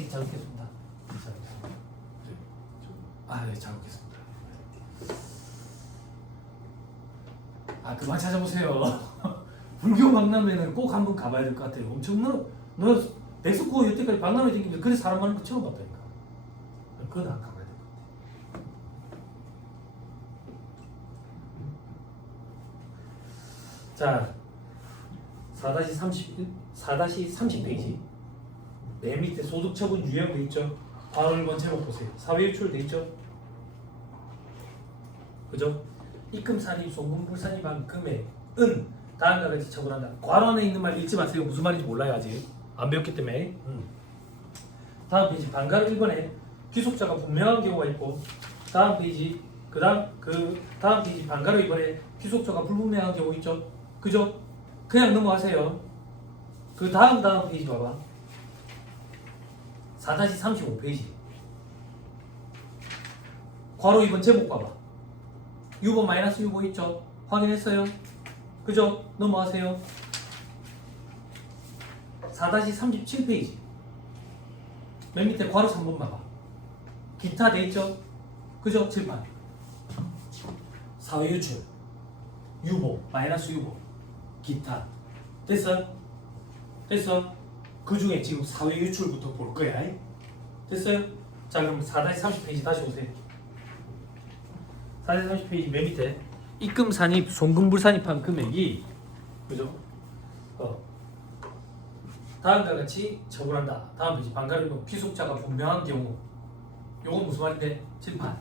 파이팅 잘 먹겠습니다. 네, 잘 먹겠습니다. 그만 찾아보세요. 불교 박람회는 꼭 한번 가봐야 될 것 같아요. 엄청 너 백석구 여태까지 박람회 생기면서 그래 사람 많은 거 처음 봤다니까. 그건 안 가봐야 될 것 같아. 자, 4-30페이지 맨 밑에 소득처분 유형 돼 있죠? 바로 1번 제목 보세요. 사회유출 돼 있죠? 그죠? 입금 산입, 송금 불산입한 금액은 다음과 같이 처분한다. 괄호 안에 있는 말 읽지 마세요. 무슨 말인지 몰라요 아직. 안 배웠기 때문에. 다음 페이지 반가로 1번에 귀속자가 분명한 경우가 있고 다음 페이지 그 다음 페이지 반가로 2번에 귀속자가 불분명한 경우 있죠. 그죠? 그냥 넘어가세요. 그 다음 페이지 봐봐. 4-35페이지 괄호 2번 제목 봐봐. 유보 마이너스 유보 있죠? 확인했어요? 그죠? 넘어가세요. 4-37페이지 맨 밑에 괄호 3번 봐봐. 기타 돼 있죠? 그죠? 칠판 사회유출 유보 마이너스 유보 기타 됐어? 됐어? 그 중에 지금 사회유출부터 볼 거야. 됐어요? 자, 그럼 4-30페이지 다시 오세요. 4-30페이지 맨 밑에 입금 산입, 송금 불산입한 금액이 그죠? 다음과 같이 처분한다. 다음 페이지 반가르면 귀속자가 분명한 경우. 요건 무슨 말인데? 칠판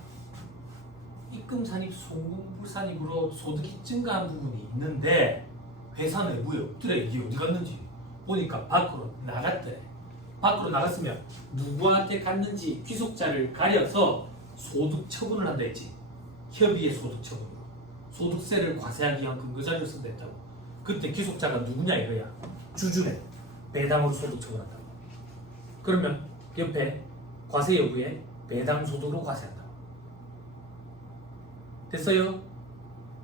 입금 산입, 송금 불산입으로 소득이 증가한 부분이 있는데 회사 내부에 없더래. 이게 어디 갔는지 보니까 밖으로 나갔대. 밖으로 나갔으면 누구한테 갔는지 귀속자를 가려서 소득 처분을 한다 했지. 협의의 소득 처분으로 소득세를 과세하기 위한 근거자료를 쓴다 했다고. 그때 귀속자가 누구냐 이거야. 주주네. 배당으로 소득 처분한다고. 그러면 옆에 과세 여부에 배당 소득으로 과세한다고. 됐어요?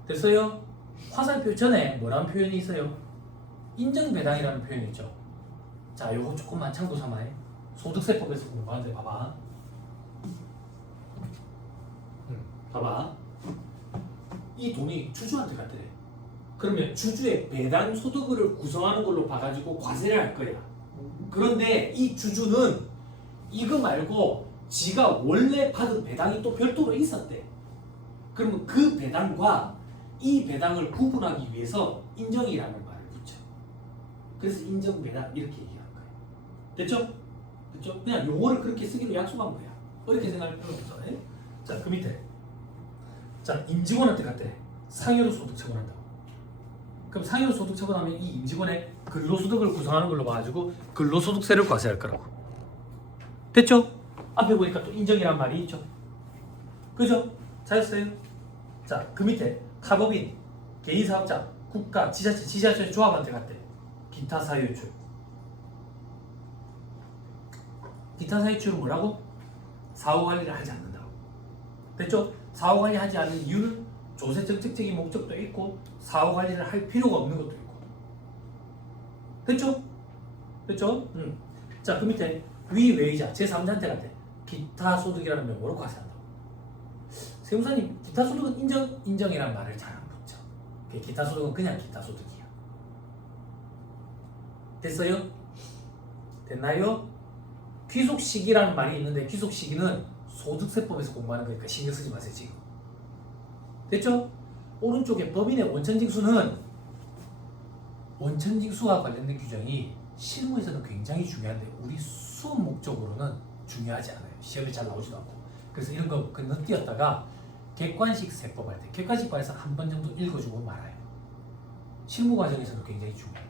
됐어요? 화살표 전에 뭐라는 표현이 있어요? 인정배당이라는 표현이 있죠. 자, 요거 조금만 참고 삼아요. 소득세법에서 공부하는데 봐봐. 봐봐. 이 돈이 주주한테 갔대. 그러면 주주의 배당 소득을 구성하는 걸로 봐가지고 과세를 할 거야. 그런데 이 주주는 이거 말고 지가 원래 받은 배당이 또 별도로 있었대. 그러면 그 배당과 이 배당을 구분하기 위해서 인정이라는 말을 붙여. 그래서 인정배당 이렇게 얘기하는 거예요. 됐죠? 됐죠? 그냥 요거를 그렇게 쓰기로 약속한 거야. 어렵게 생각할 필요는 없어. 자, 그 밑에 자, 임직원한테 갔대. 상여로 소득 처분한다고. 그럼 상여로 소득 처분하면 이 임직원의 근로소득을 구성하는 걸로 봐가지고 근로소득세를 과세할 거라고. 됐죠? 앞에 보니까 또 인정이란 말이 있죠. 그죠? 잘했어요? 자, 그 밑에 사법인, 개인사업자, 국가, 지자체, 지자체 조합한테 갔대. 기타 사유유출. 기타 사유유출은 뭐라고? 사후관리를 하지 않는다고. 됐죠? 사후관리 하지 않는 이유는 조세 정책적인 목적도 있고 사후관리를 할 필요가 없는 것도 있고. 됐죠? 됐죠? 자, 그 밑에 위외의자 제3자한테 갔대. 기타 소득이라는 명목으로 과세한다고. 세무사님, 기타 소득은 인정이라는 말을 잘 안 붙여. 기타 소득은 그냥 기타 소득이야. 됐어요? 됐나요? 귀속시기라는 말이 있는데 귀속시기는 소득세법에서 공부하는 거니까 신경 쓰지 마세요 지금. 됐죠? 오른쪽에 법인의 원천징수는 원천징수와 관련된 규정이 실무에서는 굉장히 중요한데 우리 수업 목적으로는 중요하지 않아요. 시험에 잘 나오지도 않고. 그래서 이런 거 건너뛰었다가 객관식 세법 할 때 객관식 과에서 한 번 정도 읽어주고 말아요. 실무 과정에서도 굉장히 중요해요.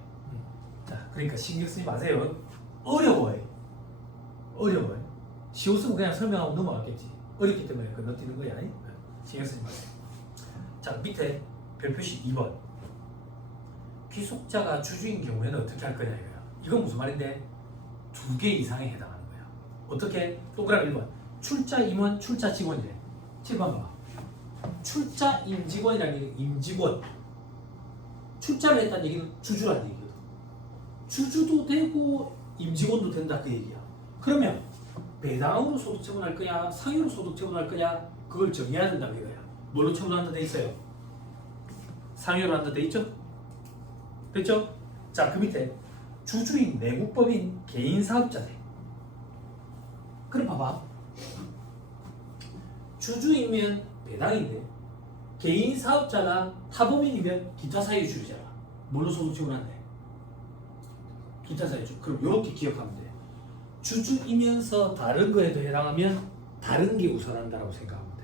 자, 그러니까 신경 쓰지 마세요. 어려워요. 쉬웠으면 그냥 설명하고 넘어갔겠지. 어렵기 때문에 건너뛰는 거야. 신경 쓰지 마세요. 자, 밑에 별표시 2번. 귀속자가 주주인 경우에는 어떻게 할 거냐 이거야. 이건 무슨 말인데? 2개 이상에 해당하는 거야. 어떻게? 동그라미 1번. 출자 임원, 출자 직원이래. 7번 봐봐. 출자 임직원이라는 얘기는 임직원. 출자를 했다는 얘기는 주주라는 얘기거든. 주주도 되고 임직원도 된다 그 얘기야. 그러면 배당으로 소득 처분할 거냐 상여로 소득 처분할 거냐 그걸 정해야 된다는 거야. 뭘로 처분한다 돼 있어요? 상여로 한다 돼 있죠? 됐죠? 자, 그 밑에 주주인 내국법인 개인 사업자네. 그럼 봐봐. 주주이면 배당인데 개인 사업자가 타법인이면 기타 사유주의잖아. 뭘로 소득 처분한대? 기타 사유주. 그럼 이렇게 기억하면 돼. 주주이면서 다른 거에도 해당하면 다른 게 우선한다라고 생각하면 돼.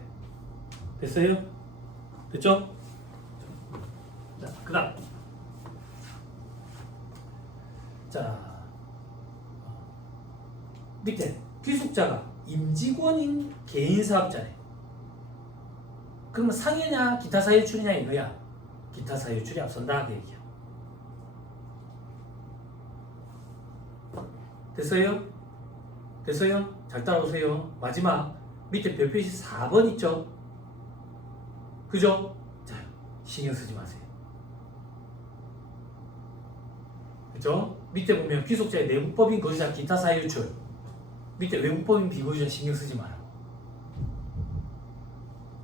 됐어요? 됐죠? 자, 그 다음. 자, 밑에 귀속자가 임직원인 개인 사업자네. 그러면 상여냐 기타 사유출이냐 이거야. 기타 사유출이 앞선다 그 얘기야. 됐어요? 됐어요? 잘 따라오세요. 마지막 밑에 별표시 4번 있죠? 그죠? 자, 신경 쓰지 마세요. 그죠? 밑에 보면 귀속자의 내국법인 거주자 기타 사유출. 밑에 외국법인 비거주자 신경 쓰지 마라.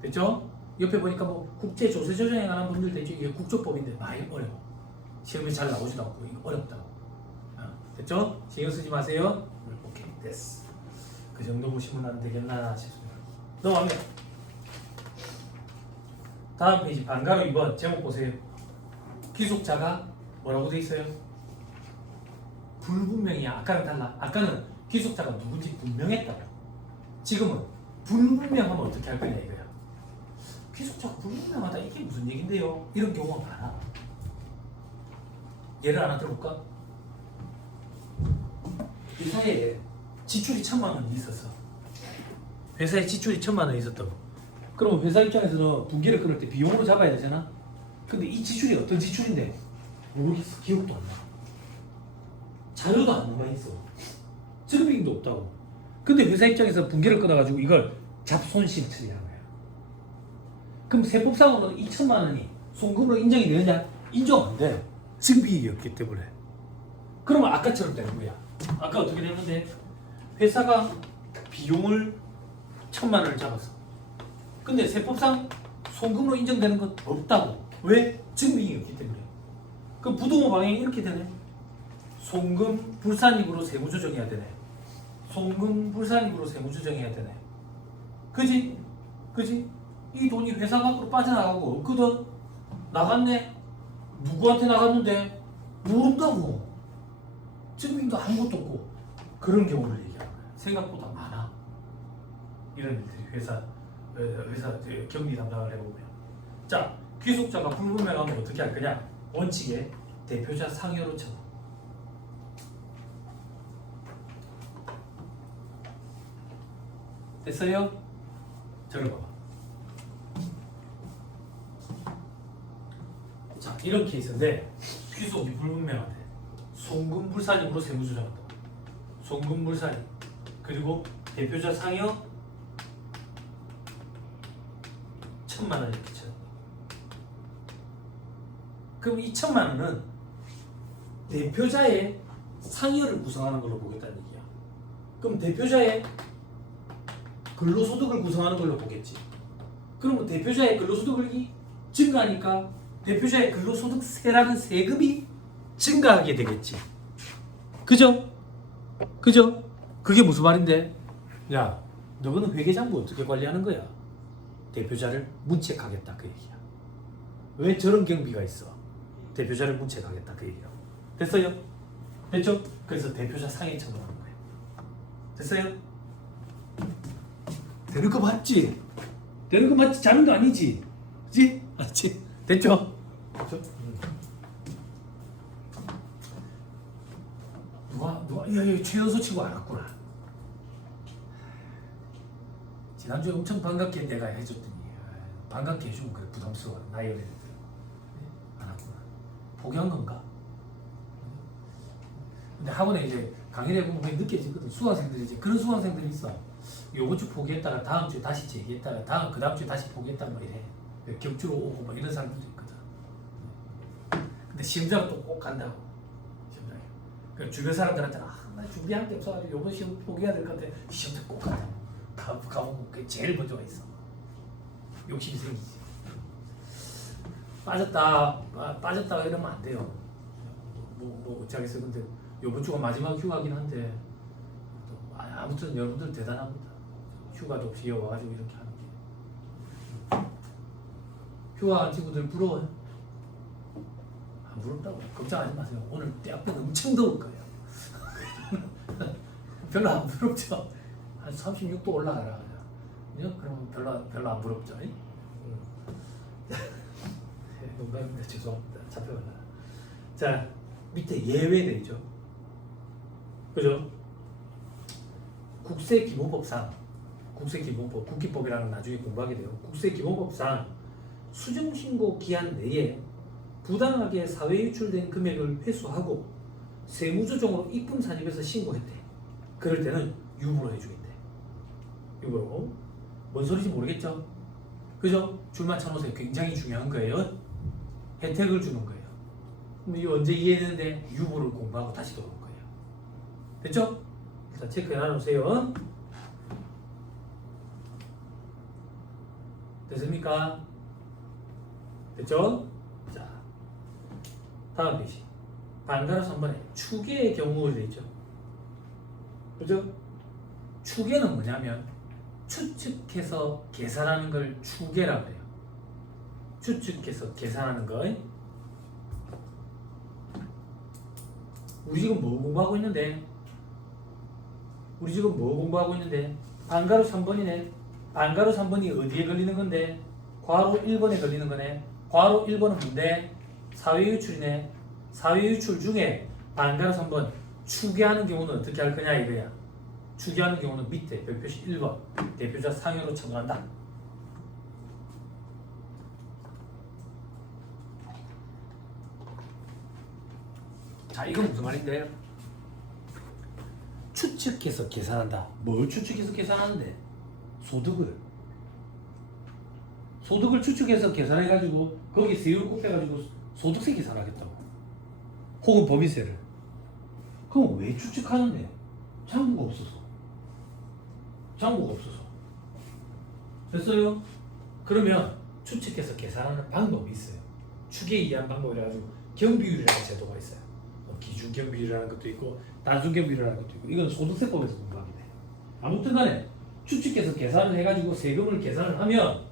됐죠? 옆에 보니까 뭐 국제 조세 조정에 관한 법률도 있죠. 이게 국조법인데 많이 어려워. 시험에 잘 나오지도 않고 이거 어렵다고. 됐죠? 신경 쓰지 마세요. 오케이, 됐어. 그 정도 보시면 안 되겠나 싶습니다. 넘어가면 다음 페이지 반가로 2번 제목 보세요. 귀속자가 뭐라고 돼 있어요? 불분명이야. 아까랑 달라. 아까는 귀속자가 누군지 분명했다고. 지금은 불분명하면 어떻게 할 거냐 이거야. 귀속자가 불분명하다 이게 무슨 얘긴데요? 이런 경우가 많아. 예를 하나 들어볼까? 회사에 지출이 1,000만 원이 있었어. 회사에 지출이 1,000만 원이 있었다고. 그러면 회사 입장에서는 분기를 끊을 때 비용으로 잡아야 되잖아. 근데 이 지출이 어떤 지출인데 모르겠어. 기억도 안 나. 자료도 안 남아있어. 증빙도 없다고. 근데 회사 입장에서 분기를 끊어가지고 이걸 잡손실 처리하는 거야. 그럼 세법상으로는 2,000만 원이 송금으로 인정이 되느냐? 인정 안 돼. 증빙이 없기 때문에. 그러면 아까처럼 되는 거야. 아까 어떻게 됐는데 회사가 비용을 1,000만 원을 잡았어. 근데 세법상 송금으로 인정되는 건 없다고. 왜? 증빙이 없기 때문에. 그럼 부동호 방향이 이렇게 되네. 송금 불산입으로 세무조정해야 되네. 송금 불산입으로 세무조정해야 되네. 그지? 그지? 이 돈이 회사 밖으로 빠져나가고 없거든. 나갔네. 누구한테 나갔는데 모른다고. 증빙도 아무것도 없고. 그런 경우를 얘기하는 거야. 생각보다 많아. 이런 일들이 회사 경리 담당을 해보면. 자, 귀속자가 불분명하면 어떻게 할 거냐? 원칙에 대표자 상여로 처분. 됐어요? 저를 봐봐. 자, 이런 케이스인데 귀속이 불분명하대. 송금 불산입으로 세무조정한다. 송금 불산입. 그리고 대표자 상여 1,000만 원 이렇게 쳐. 그럼 이 1,000만 원은 대표자의 상여를 구성하는 걸로 보겠다는 얘기야. 그럼 대표자의 근로소득을 구성하는 걸로 보겠지. 그러면 대표자의 근로소득이 증가하니까 대표자의 근로소득세라는 세금이 증가하게 되겠지. 그죠? 그죠? 그게 무슨 말인데? 야, 너는 회계장부 어떻게 관리하는 거야? 대표자를 문책하겠다 그 얘기야. 왜 저런 경비가 있어? 대표자를 문책하겠다 그 얘기야. 됐어요? 됐죠? 그래서 대표자 상해 처분하는 거야. 됐어요? 되는 거 맞지? 되는 거 맞지? 자는거 아니지? 그치? 맞지? 됐죠? 됐죠? 야, 최연소 친구 알았구나. 지난주에 엄청 반갑게 내가 해줬더니 반갑게 해주면 그래 부담스러워. 나이 어린 애들 알았구나. 포기한 건가? 근데 학원에 이제 강의를 해보면 그게 느껴지거든. 수강생들이 이제 그런 수강생들이 있어. 요번 주 포기했다가 다음 주에 다시 재기했다가 그 다음 주에 다시 포기했단 말이래. 격주로 오고 뭐 이런 사람들도 있거든. 근데 시험장은 또 꼭 간다고. 시험장에. 그러니까 주변 사람들한테 나 준비한 게 없어가지고 이번 시험 포기해야 될 것 같아. 시험 꼭 가자. 가보면 그게 제일 먼저가 있어. 욕심이 생기지. 빠졌다 이러면 안 돼요. 뭐 어쩌겠어요. 근데 이번 주가 마지막 휴가긴 한데 아무튼 여러분들 대단합니다. 휴가도 없이 와가지고 이렇게 하는 게. 휴가한 친구들 부러워요? 안 부럽다고 걱정하지 마세요. 오늘 대학교는 엄청 더울 거예요. 별로 안 부럽죠? 한 36도 올라가라. 그러면 별로 안 부럽죠? 농담입니다. 죄송합니다. 잡혀가라. 자, 밑에 예외돼 있죠. 그죠? 국세기본법상, 국기법이라는 나중에 공부하게 돼요. 국세기본법상 수정신고 기한 내에 부당하게 사회에 유출된 금액을 회수하고 세무조정으로 입금 산입해서 신고했대. 그럴 때는 유보로 해주겠대. 유보로. 뭔 소리인지 모르겠죠? 그죠? 줄만 쳐놓으세요. 굉장히 중요한 거예요. 혜택을 주는 거예요. 그럼 이거 언제 이해했는데 유보를 공부하고 다시 돌아올 거예요. 됐죠? 일단 체크해 놔놓으세요. 됐습니까? 됐죠? 자, 다음 페이지. 반가로 3번에 추계의 경우가 되어 있죠. 그죠? 추계는 뭐냐면 추측해서 계산하는 걸 추계라고 해요. 추측해서 계산하는 거. 우리 지금 뭐 공부하고 있는데? 반가로 3번이네. 반가로 3번이 어디에 걸리는 건데? 괄호 1번에 걸리는 거네. 괄호 1번은 뭔데? 사회유출이네. 사회유출 중에 반가로 3번 추계하는 경우는 어떻게 할 거냐 이거야. 추계하는 경우는 밑에 별표시 1번 대표자 상여로 처분한다. 자, 이건 무슨 말인데? 추측해서 계산한다. 뭘 추측해서 계산하는데? 소득을 추측해서 계산해가지고 거기 세율 곱해가지고 소득세 계산하겠다고. 혹은 법인세를. 그럼 왜 추측하는데? 장부가 없어서. 됐어요? 그러면 추측해서 계산하는 방법이 있어요. 추계에 의한 방법이라 가지고 경비율이라는 제도가 있어요. 기준 경비율이라는 것도 있고 단순 경비율이라는 것도 있고 이건 소득세법에서 공부하게 돼. 아무튼 간에 추측해서 계산을 해가지고 세금을 계산을 하면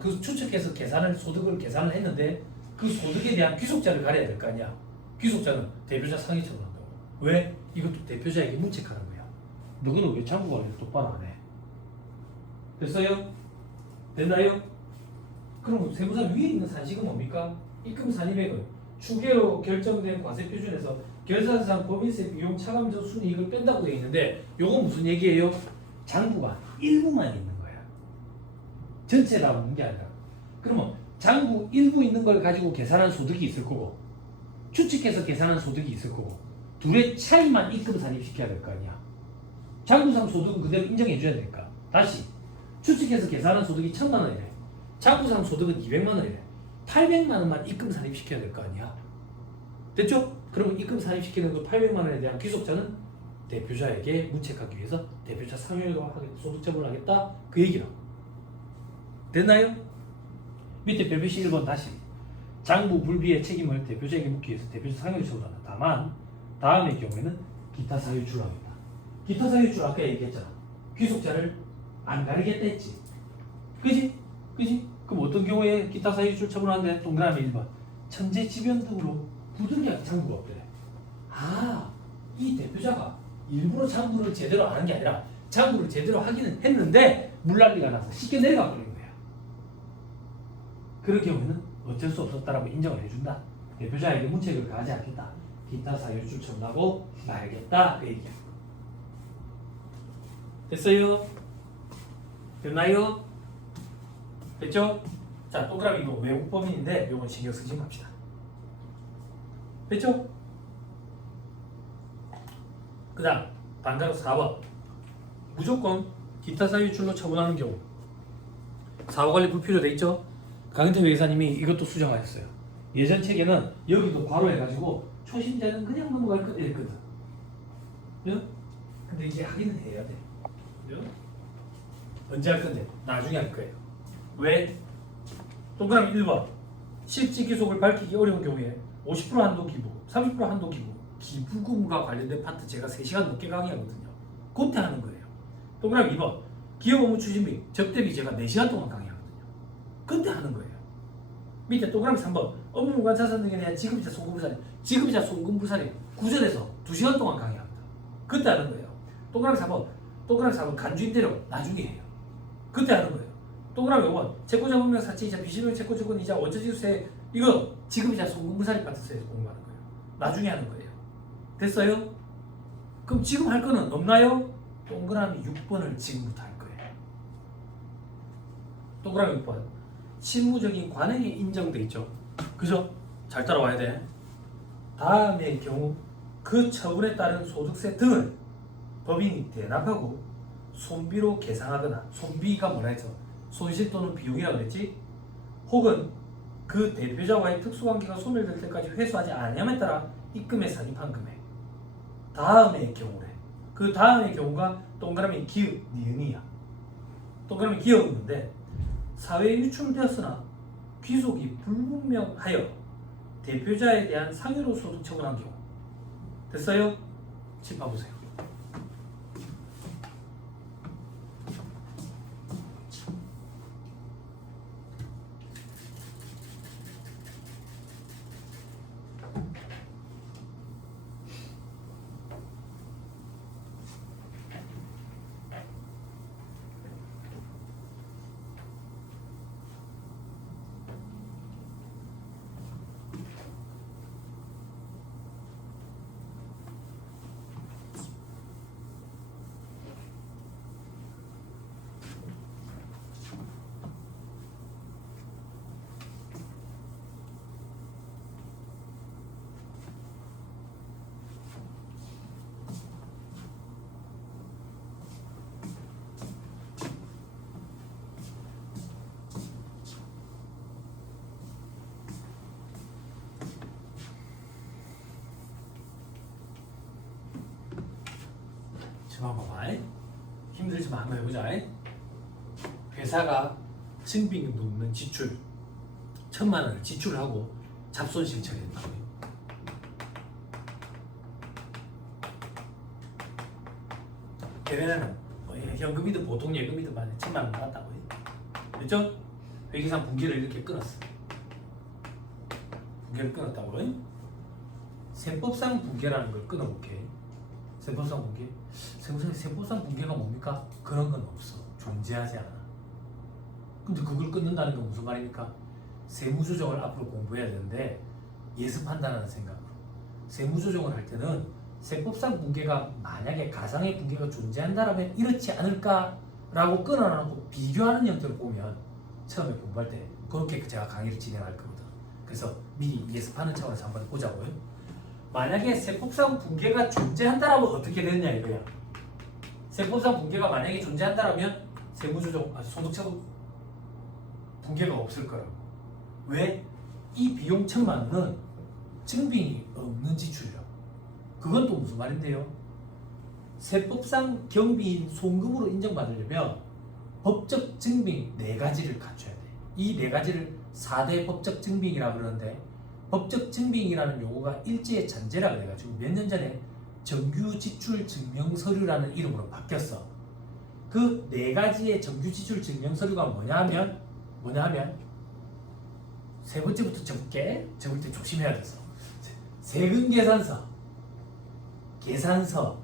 그 추측해서 소득을 계산을 했는데 그 소득에 대한 귀속자를 가려야 될 거 아니야. 귀속자는 대표자 상위 처분한다고. 왜? 이것도 대표자에게 문책하는 거야. 너는 왜 장부 관리를 똑바로 안 해? 됐어요? 됐나요? 그럼 세무사 위에 있는 산식은 뭡니까? 입금 산입액은 추계로 결정된 과세 표준에서 결산상 법인세 비용 차감 전 순이익을 뺀다고 되어 있는데 요건 무슨 얘기예요? 장부가 일부만 있는 거야. 전체 다 없는 게 아니라. 그러면 장부 일부 있는 걸 가지고 계산한 소득이 있을 거고 추측해서 계산한 소득이 있을 거고 둘의 차이만 입금 산입시켜야 될 거 아니야. 장부상 소득은 그대로 인정해 줘야 되니까. 다시 추측해서 계산한 소득이 1,000만 원이래. 장부상 소득은 200만 원이래. 800만 원만 입금 산입시켜야 될 거 아니야. 됐죠? 그러면 입금 산입시키는 그 800만 원에 대한 귀속자는 대표자에게 문책하기 위해서 대표자 상여로 소득 처분을 하겠다. 그 얘기라고. 됐나요? 밑에 별표시 1번 다시. 장부 불비의 책임을 대표자에게 묻기 위해서 대표자 상여를 처분한다. 다만 다음의 경우에는 기타 사유출을 하겠다. 기타 사유출 아까 얘기했잖아. 귀속자를 안 가리겠다 했지. 그지? 그럼 어떤 경우에 기타 사유출 처분하는데 동그라미 1번 천재지변 등으로 부득이하게 장부가 없더래. 이 대표자가 일부러 장부를 제대로 안 한 게 아니라 장부를 제대로 하기는 했는데 물난리가 나서 쉽게 내려가 버린 거야. 그런 경우에는 어쩔 수 없었다라고 인정을 해준다. 대표자에게 문책을 가하지 않겠다. 기타 사유출 처분하고 말겠다. 그 얘기야. 됐어요? 됐나요? 됐죠? 자, 동그라미 이거 외국 범인인데 이건 신경 쓰지 맙시다. 됐죠? 그 다음 반가로 4번 무조건 기타 사유출로 처분하는 경우 사후관리 불필요돼 있죠? 강은태 회계사님이 이것도 수정하셨어요. 예전 책에는 여기도 괄호해가지고 초심자는 그냥 넘어갈 거 이랬거든. 응? 근데 이제 하기는 해야 돼. 응? 언제 할 건데? 나중에 할 거예요. 왜? 동그라미 1번. 실지 기속을 밝히기 어려운 경우에 50% 한도 기부, 30% 한도 기부, 기부금과 관련된 파트 제가 3시간 넘게 강의하거든요. 그때 하는 거예요. 동그라미 2번. 기업 업무 추진비, 적대비 제가 4시간 동안 강의하거든요. 그때 하는 거예요. 밑에 동그라미 3번. 업무 무관 자산 등에 대한 지급이자 송금부사리, 지급이자 송금부사리 구전에서 2시간 동안 강의합니다. 그때 하는 거예요. 동그라미 4번. 동그라미 4번 간주임대료 나중에 해요. 그때 하는 거예요. 동그라미 5번. 채권자분명 사채이자 비실명 채권증권이자 원천지수세 이거 지급이자 송금부사리 파트에서 공부하는 거예요. 나중에 하는 거예요. 됐어요? 그럼 지금 할 거는 없나요? 동그라미 6번을 지금부터 할 거예요. 동그라미 6번. 실무적인 관행이 인정돼 있죠. 그죠? 잘 따라와야 돼. 다음의 경우 그 처분에 따른 소득세 등을 법인이 대납하고 손비로 계상하거나 손비가 뭐라 해서 손실 또는 비용이라고 그랬지? 혹은 그 대표자와의 특수관계가 소멸될 때까지 회수하지 않냐에 따라 입금에 산입한 금액. 다음의 경우래. 그 다음의 경우가 동그라미 기읍 니은이야. 동그라미 기업인데 사회에 유출되었으나 귀속이 불분명하여 대표자에 대한 상여로 소득 처분한 경우. 됐어요? 짚어보세요. 한번 봐봐. 힘들지만 한번 해보자. 회사가 증빙금도 없는 지출 1,000만 원을 지출하고 잡손실 처리했다고. 걔네는 현금이든 보통 예금이든 만에 1,000만 원 나갔다고. 됐죠? 회계상 분기를 이렇게 끊었어. 분기를 끊었다고. 세법상 분기라는 걸 끊어볼게. 세법상 분기? 세법상 분기가 뭡니까? 그런 건 없어. 존재하지 않아. 근데 그걸 끊는다는 건 무슨 말입니까? 세무조정을 앞으로 공부해야 되는데 예습한다는 생각으로. 세무조정을 할 때는 세법상 분기가 만약에 가상의 분기가 존재한다면 이렇지 않을까라고 끊어놓고 비교하는 형태로 보면 처음에 공부할 때 그렇게 제가 강의를 진행할 거거든. 그래서 미리 예습하는 차원에서 한번 보자고요. 만약에 세법상 분계가 존재한다라면 어떻게 되느냐 이거야. 세법상 분계가 만약에 존재한다라면 세무조정, 소득처분 분계가 없을 거라고. 왜? 이 비용 1,000만 원은 증빙이 없는 지출이라고. 그건 또 무슨 말인데요? 세법상 경비인 송금으로 인정받으려면 법적 증빙 4가지를 갖춰야 돼. 이 4가지를 4대 법적 증빙이라고 그러는데 법적 증빙이라는 용어가 일제의 잔재라 그래가지고 몇 년 전에 정규 지출 증명 서류라는 이름으로 바뀌었어. 그 4가지의 정규 지출 증명 서류가 뭐냐 하면 세 번째부터 적을게. 적을 때 조심해야 돼서 세금 계산서, 계산서,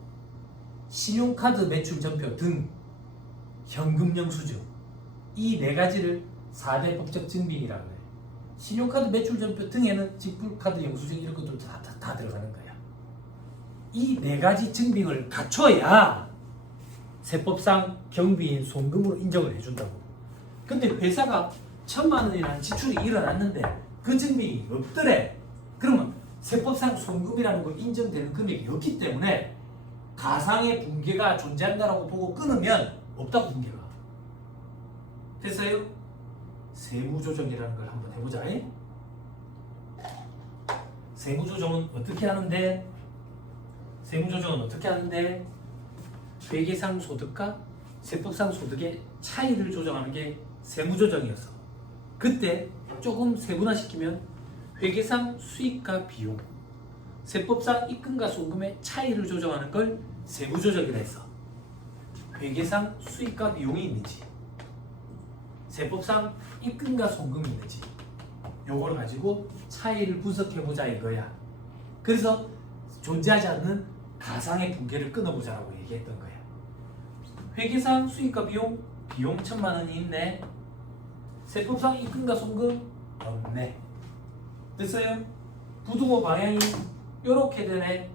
신용카드 매출 전표 등 현금 영수증 이 4가지를 4대 법적 증빙이라고 해. 신용카드 매출 전표 등에는 직불카드 영수증 이런 것들도 다 들어가는 거야. 이 4가지 증빙을 갖춰야 세법상 경비인 송금으로 인정을 해준다고. 근데 회사가 1,000만 원이라는 지출이 일어났는데 그 증빙이 없더래. 그러면 세법상 송금이라는 거 인정되는 금액이 없기 때문에 가상의 분계가 존재한다라고 보고 끊으면 없다고 분계가. 됐어요? 세무조정이라는 걸 한번 해보자. 세무조정은 어떻게 하는데? 세무조정은 어떻게 하는데? 회계상 소득과 세법상 소득의 차이를 조정하는 게 세무조정이었어. 그때 조금 세분화시키면 회계상 수익과 비용, 세법상 입금과 송금의 차이를 조정하는 걸 세무조정이라 했어. 회계상 수익과 비용이 있는지, 세법상 입금과 송금이 있는지, 요걸 가지고 차이를 분석해보자 이거야. 그래서 존재하지 않는 가상의 붕괴를 끊어보자라고 얘기했던 거야. 회계상 수익과 비용, 비용 1,000만 원이 있네. 세법상 입금과 송금 없네. 됐어요? 부등호 방향이 이렇게 되네.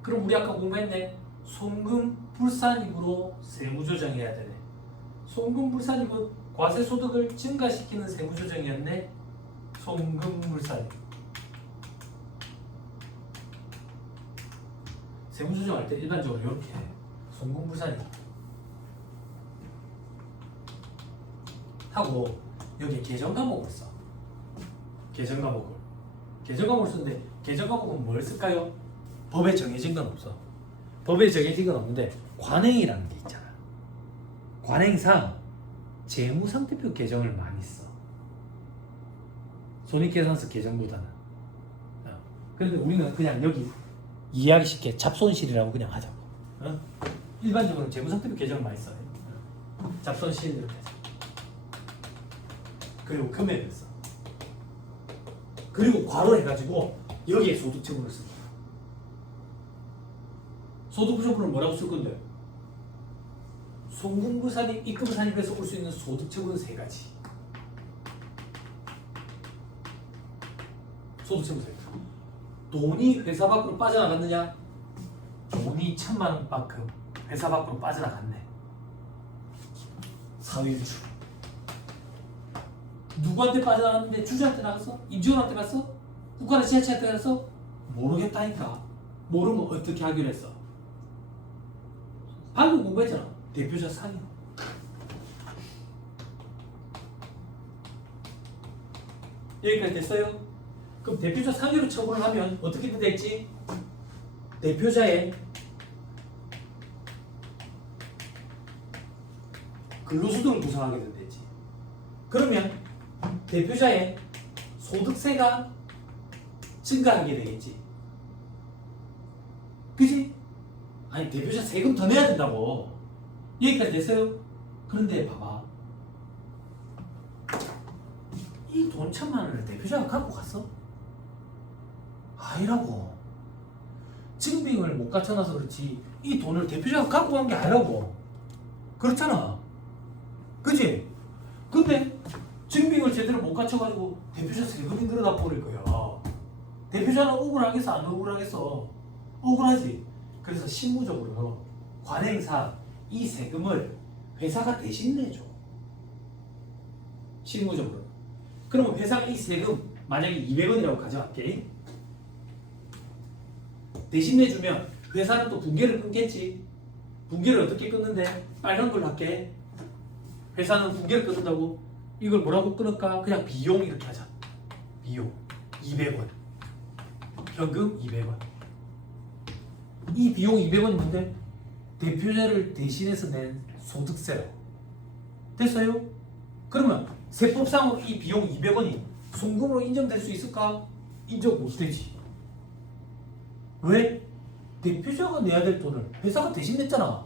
그럼 우리 아까 공부했네. 송금 불산입으로 세무조정해야 되네. 송금 불산입은 과세소득을 증가시키는 세무조정이었네. 송금 불산입. 세무조정할 때 일반적으로 이렇게 해. 송금 불산입 하고 여기에 계정 과목을 써. 계정 과목을 쓰는데 계정 과목은 뭘 쓸까요? 법에 정해진 건 없어. 법에 정해진 건 없는데 관행이라는 게 있잖아. 관행상 재무상태표 계정을 많이 써. 손익계산서 계정보다는. 그런데 우리는 그냥 여기 이해하기 쉽게 잡손실이라고 그냥 하자고. 일반적으로 재무상태표 계정을 많이 써요. 잡손실 이렇게 하자. 그리고 금액을 써. 그리고 괄호 해가지고 여기에 소득처분을 씁니다. 소득처분을 뭐라고 쓸 건데? 송금부산입, 입금부산입에서 올 수 있는 소득처분 3가지. 소득처분 3가지. 돈이 회사 밖으로 빠져나갔느냐? 돈이 1,000만 원만큼 회사 밖으로 빠져나갔네. 사유유출. 누구한테 빠져나갔는데? 주주한테 나갔어? 임직원한테 갔어? 국가나 지자체한테 갔어? 모르겠다니까. 모르면 어떻게 하기로 했어? 방금 공부했잖아. 대표자 상여. 여기까지 됐어요? 그럼 대표자 상여로 처분을 하면 어떻게 됐지? 대표자의 근로소득을 구성하게 된댔지. 그러면 대표자의 소득세가 증가하게 되겠지. 그지? 아니 대표자 세금 더 내야 된다고. 여기까지 됐어요? 그런데 봐봐. 이 돈 1,000만 원을 대표자가 갖고 갔어? 아니라고. 증빙을 못 갖춰놔서 그렇지 이 돈을 대표자가 갖고 간 게 아니라고. 그렇잖아. 그지? 근데 증빙을 제대로 못 갖춰가지고 대표자 세금이 늘어나 버릴 거야. 대표자는 억울하겠어? 안 억울하겠어? 억울하지. 그래서 실무적으로 관행상 이 세금을 회사가 대신 내줘. 실무적으로. 그러면 회사가 이 세금 만약에 200원이라고 가져갈게. 대신 내주면 회사는 또 붕괴를 끊겠지. 붕괴를 어떻게 끊는데? 빨간 걸로 할게. 회사는 붕괴를 끊는다고. 이걸 뭐라고 끊을까? 그냥 비용 이렇게 하자. 비용 200원. 현금 200원. 이 비용 200원 있는데 대표자를 대신해서 낸 소득세라고. 됐어요? 그러면 세법상으로 이 비용 200원이 송금으로 인정될 수 있을까? 인정 못 되지. 왜? 대표자가 내야 될 돈을 회사가 대신 냈잖아.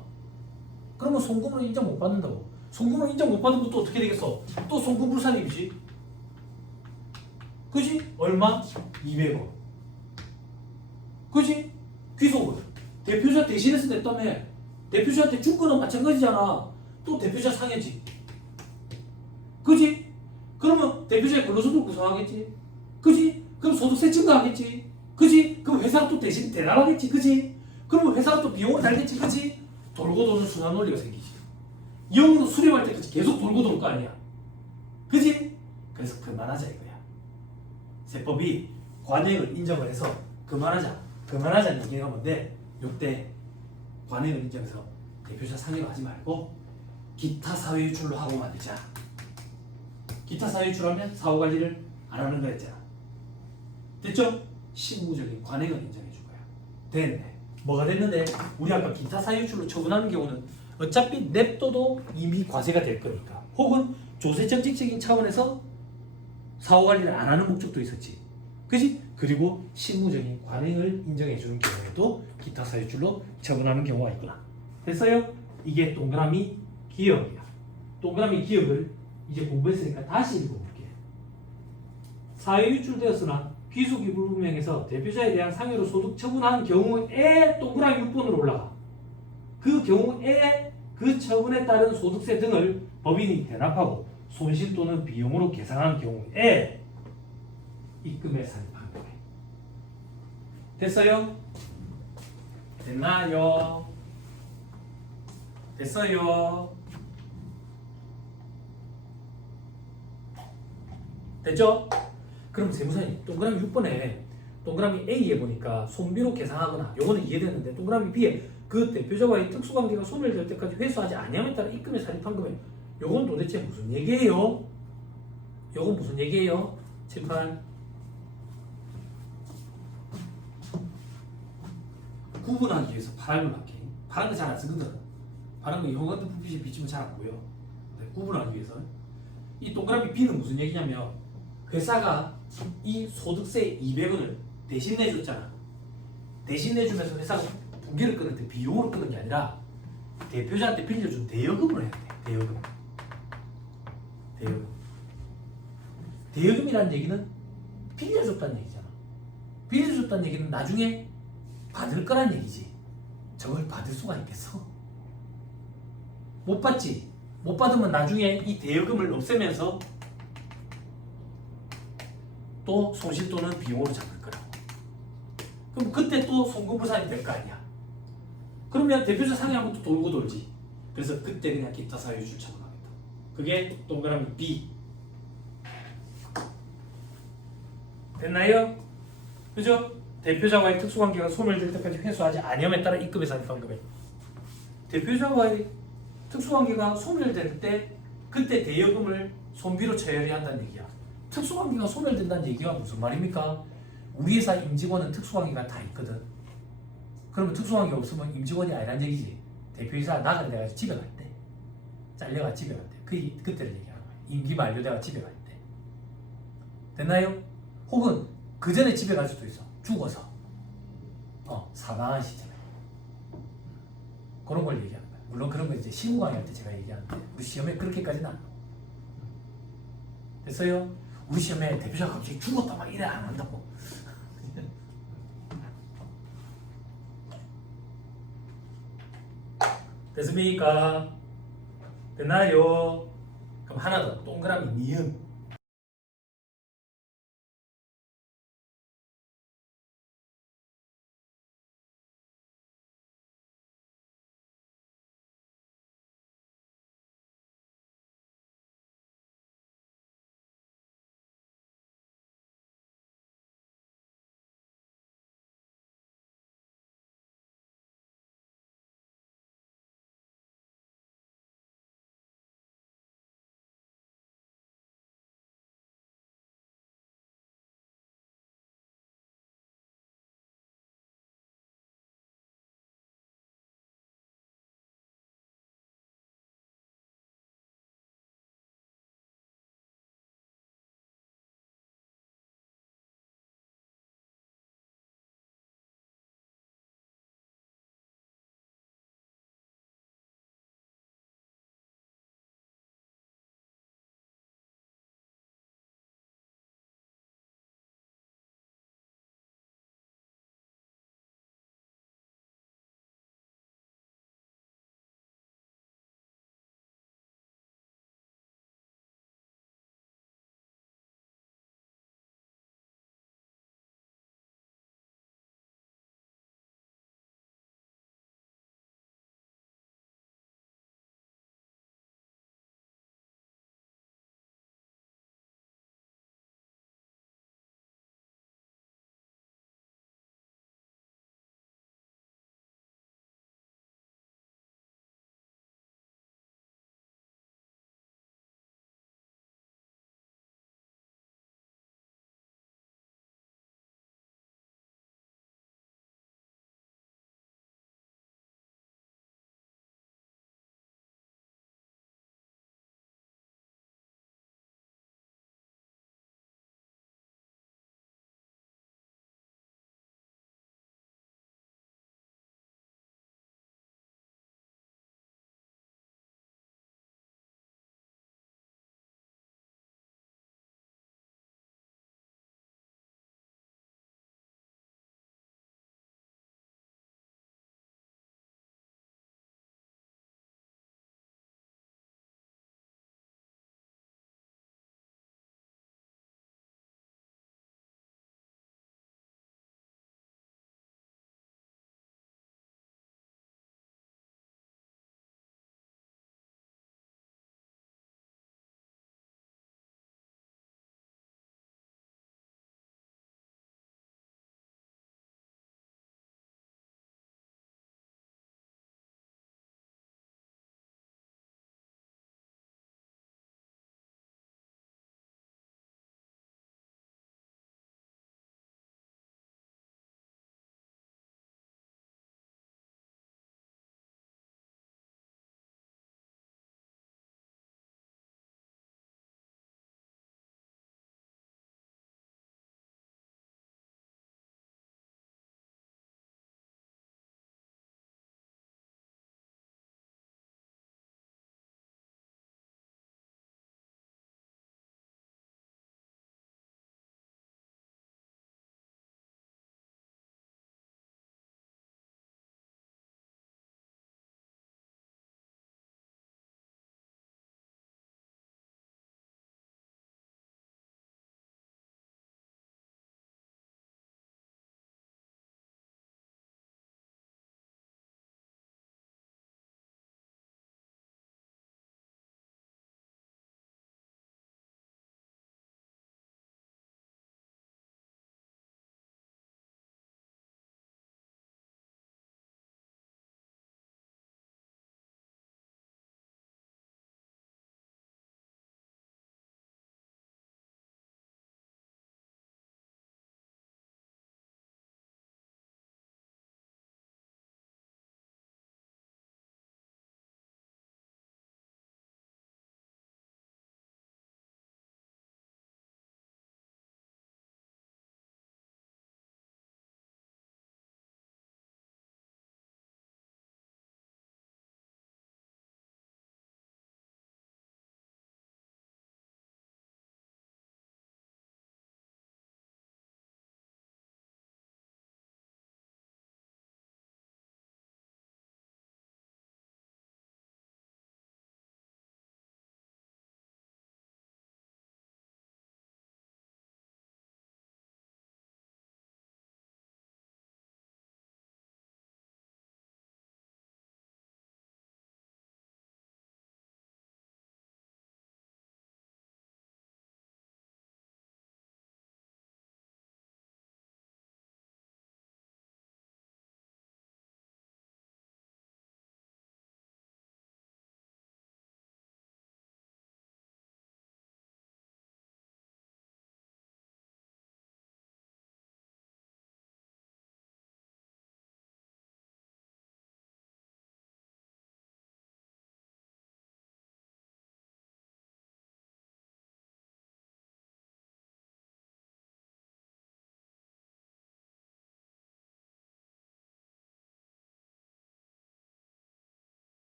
그러면 송금으로 인정 못 받는다고. 송금으로 인정 못 받으면 또 어떻게 되겠어? 또 송금 불산입이지. 그지? 얼마? 200원. 그지? 귀속을 대표자 대신해서 냈다며. 대표자한테 준 거는 마찬가지잖아. 또 대표자 상해지. 그지? 그러면 대표자의 근로소득을 구성하겠지. 그지? 그럼 소득세 증가하겠지. 그지? 그럼 회사가 또 대신 대납하겠지. 그지? 그러면 회사가 또 비용을 달겠지. 그지? 돌고 도는 순환 논리가 생기지. 0으로 수렴할 때까지 계속 돌고 돌 거 아니야. 그지? 그래서 그만하자 이거야. 세법이 관행을 인정을 해서 그만하자는 얘기가 뭔데, 요때 관행을 인정해서 대표자 상해로 하지 말고 기타 사회유출로 하고 만들자. 기타 사회유출하면 사후관리를 안 하는 거였잖아. 됐죠? 실무적인 관행을 인정해 줄 거야. 됐네. 뭐가 됐는데 우리 아까 기타 사유줄로 처분하는 경우는 어차피 냅둬도 이미 과세가 될 거니까 혹은 조세 정책적인 차원에서 사후 관리를 안 하는 목적도 있었지. 그지? 그리고 실무적인 관행을 인정해 주는 경우에도 기타 사유줄로 처분하는 경우가 있구나. 됐어요? 이게 동그라미 기억이야. 동그라미 기억을 이제 공부했으니까 다시 읽어볼게. 사유줄 되었으나 귀속이 불분명해서 대표자에 대한 상해로 소득 처분한 경우에 동그라미 6번으로 올라가. 그 경우에 그 처분에 따른 소득세 등을 법인이 대납하고 손실 또는 비용으로 계상한 경우에 입금에 살입한 거예요. 됐어요? 됐나요? 됐어요? 됐죠? 그럼 세무사님 동그라미 6번에 동그라미 A에 보니까 손비로 계상하거나 요거는 이해됐는데 동그라미 B에 그 대표자와의 특수관계가 소멸될 때까지 회수하지 아니함에 따라 입금에 살입한 거면 요건 도대체 무슨 얘기예요? 요건 무슨 얘기예요? 7, 8 구분하기 위해서 파란을 할게. 파란 거 잘 안 쓰거든. 파란 거 형 같은 불빛이 비치면 잘 안 보여. 네, 구분하기 위해서 이 동그라미 B는 무슨 얘기냐면 회사가 이 소득세 200원을 대신 내줬잖아. 대신 내주면서 회사가 분기를 끊을 때 비용으로 끊는 게 아니라 대표자한테 빌려준 대여금으로 해야 돼. 대여금. 대여금. 대여금이라는 얘기는 빌려줬다는 얘기잖아. 빌려줬다는 얘기는 나중에 받을 거란 얘기지. 저걸 받을 수가 있겠어? 못 받지. 못 받으면 나중에 이 대여금을 없애면서 또 손실 또는 비용으로 잡을 거라고. 그럼 그때 또 송금부산이 될 거 아니야. 그러면 대표자 상회하고 또 돌고 돌지. 그래서 그때 그냥 기타 사유줄 처분하겠다. 그게 동그라미 B. 됐나요? 그죠? 대표자와의 특수관계가 소멸될 때까지 회수하지 아니함에 따라 입금에 살입한 금액. 대표자와의 특수관계가 소멸될 때 그때 대여금을 손비로 처리해야 한다는 얘기야. 특수관계가 소멸된다는 얘기가 무슨 말입니까? 우리 회사 임직원은 특수관계가 다 있거든. 그러면 특수관계 없으면 임직원이 아니란 얘기지. 대표이사 나가려가 집에 갈 때, 잘려가 집에 갈 때, 그때를 얘기하는 거야. 임기 만료돼가 집에 갈 때. 됐나요? 혹은 그 전에 집에 갈 수도 있어. 죽어서 사망한 시점에 그런 걸 얘기하는 거야. 물론 그런 거 이제 실무 강의할 때 제가 얘기하는데 우리 시험에 그렇게까지는 안 나와. 됐어요? 우리 시험에 대표자가 갑자기 죽었다 막 이래 안 한다고. 됐습니까? 됐나요? 그럼 하나 더 동그라미 니은.